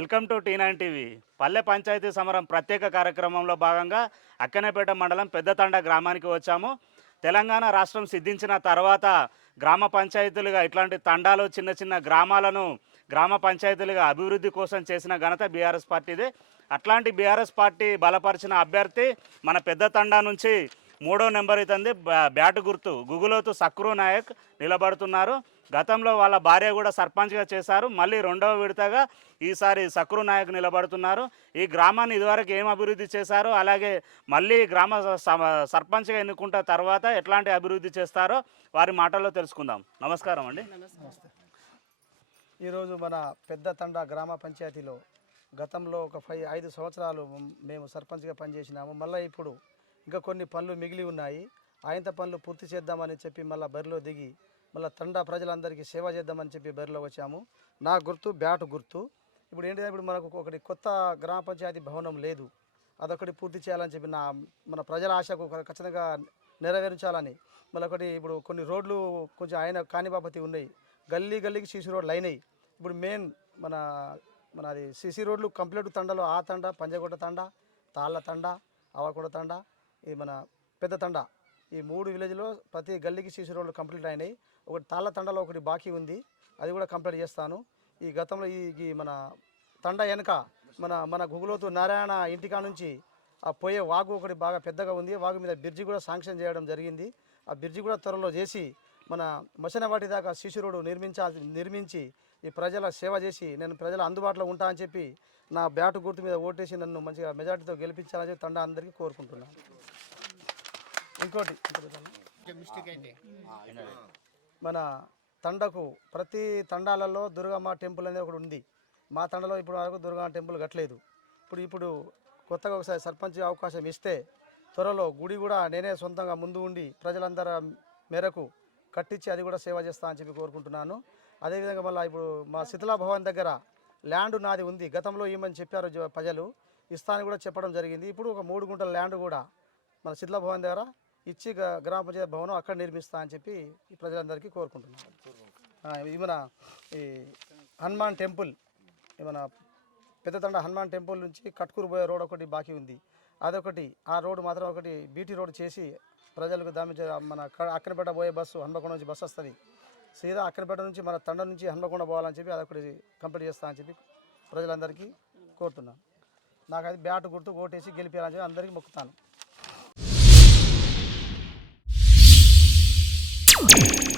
Welcome to T nine TV. పల్లె పంచాయతీ సమరం ప్రత్యేక కార్యక్రమంలో భాగంగా అక్కనేపేట మండలం పెద్దతండ గ్రామానికి వచ్చాము. తెలంగాణ రాష్ట్రం సిద్ధించిన తర్వాత గ్రామ పంచాయతీలుగా ఇట్లాంటి తండాలు చిన్న చిన్న గ్రామాలను గ్రామ పంచాయతీలుగా అభివృద్ధి కోసం చేసిన ఘనత బీఆర్ఎస్ పార్టీదే. అట్లాంటి బీఆర్ఎస్ పార్టీ బలపరిచిన అభ్యర్థి మన పెద్ద తండా నుంచి మూడో నెంబర్ అవుతుంది బ్యాట్ గుర్తు గుగులోతు సక్రు నాయక్ నిలబడుతున్నారు. గతంలో వాళ్ళ భార్య కూడా సర్పంచ్గా చేశారు. మళ్ళీ రెండవ విడతగా ఈసారి సక్రు నాయక్ నిలబడుతున్నారు. ఈ గ్రామాన్ని ఇదివరకు ఏం అభివృద్ధి చేశారో అలాగే మళ్ళీ గ్రామ స- సర్పంచ్గా ఎన్నుకుంట తర్వాత ఎట్లాంటి అభివృద్ధి చేస్తారో వారి మాటల్లో తెలుసుకుందాం. నమస్కారం అండి. ఈరోజు మన పెద్ద తండ గ్రామ పంచాయతీలో గతంలో ఒక ఫైవ్ ఐదు సంవత్సరాలు మేము సర్పంచ్గా పనిచేసినాము. మళ్ళీ ఇప్పుడు ఇంకా కొన్ని పనులు మిగిలి ఉన్నాయి. ఆయంత పనులు పూర్తి చేద్దామని చెప్పి మళ్ళీ బరిలో దిగి మళ్ళీ తండా ప్రజలందరికీ సేవ చేద్దామని చెప్పి బరిలో వచ్చాము. నా గుర్తు బ్యాట్ గుర్తు. ఇప్పుడు ఏంటంటే ఇప్పుడు మనకు ఒకటి కొత్త గ్రామ పంచాయతీ భవనం లేదు. అదొకటి పూర్తి చేయాలని చెప్పి నా మన ప్రజల ఆశకు ఖచ్చితంగా నెరవేర్చాలని. మళ్ళీ ఒకటి ఇప్పుడు కొన్ని రోడ్లు కొంచెం ఆయన కానిబాపతి ఉన్నాయి. గల్లీ గల్లీకి సీసీ రోడ్లు అయినాయి. ఇప్పుడు మెయిన్ మన మన అది సీసీ రోడ్లు కంప్లీట్ తండలో ఆ తండ పంజగుట్ట తండ తాళ్ళ తండ అవకొండ తండ ఈ మన పెద్ద తండ. ఈ మూడు విలేజ్లో ప్రతి గల్లీకి సీసీ రోడ్లు కంప్లీట్ అయినాయి. ఒకటి తాళ్ళ తండలో ఒకటి బాకీ ఉంది. అది కూడా కంప్లీట్ చేస్తాను. ఈ గతంలో ఈ మన తండ వెనక మన మన గుగులోతు నారాయణ ఇంటికా నుంచి ఆ పోయే వాగు ఒకటి బాగా పెద్దగా ఉంది. వాగు మీద బ్రిడ్జి కూడా శాంక్షన్ చేయడం జరిగింది. ఆ బ్రిడ్జి కూడా త్వరలో చేసి మన మసనవాటి దాకా సీసీ రోడ్డు నిర్మించాల్సి నిర్మించి ఈ ప్రజల సేవ చేసి నేను ప్రజల అందుబాటులో ఉంటా అని చెప్పి నా బ్యాటు గుర్తు మీద ఓటేసి నన్ను మంచిగా మెజార్టీతో గెలిపించాలని చెప్పి తండ అందరికీ కోరుకుంటున్నాను. ఇంకోటి. మన తండకు ప్రతి తండాలలో దుర్గమ్మ టెంపుల్ అనేది ఒకటి ఉంది. మా తండలో ఇప్పుడు వరకు దుర్గమ్మ టెంపుల్ కట్టలేదు. ఇప్పుడు ఇప్పుడు కొత్తగా ఒకసారి సర్పంచ్ అవకాశం ఇస్తే త్వరలో గుడి కూడా నేనే సొంతంగా ముందు ఉండి ప్రజలందరి మేరకు కట్టించి అది కూడా సేవ చేస్తా అని చెప్పి కోరుకుంటున్నాను. అదేవిధంగా మళ్ళీ ఇప్పుడు మా శిథిలా భవన్ దగ్గర ల్యాండ్ నాది ఉంది. గతంలో ఏమని చెప్పారు ప్రజలు ఇస్తానని కూడా చెప్పడం జరిగింది. ఇప్పుడు ఒక మూడు గుంటల ల్యాండ్ కూడా మన శిథిలా భవన్ దగ్గర ఇచ్చి గ్రామ పంచాయతీ భవనం అక్కడ నిర్మిస్తా అని చెప్పి ప్రజలందరికీ కోరుకుంటున్నాను. ఆ, ఇది మన ఈ హనుమాన్ టెంపుల్ ఈ మన పెద్దతండ హనుమాన్ టెంపుల్ నుంచి కట్కూరు పోయే రోడ్ ఒకటి బాకీ ఉంది. అదొకటి ఆ రోడ్డు మాత్రం ఒకటి బీటీ రోడ్ చేసి ప్రజలకు దామించే మన క- అక్కనపేట పోయే బస్సు హన్మకొండ నుంచి బస్సు వస్తుంది. సీదా అక్కనపేట నుంచి మన తండ నుంచి హన్మకొండ పోవాలని చెప్పి అదొకటి కంప్లీట్ చేస్తా అని చెప్పి ప్రజలందరికీ కోరుతున్నాను. నాకు అది బ్యాట్ గుర్తు ఓటేసి గెలిపించాలని చెప్పి అందరికీ మొక్కుతాను. you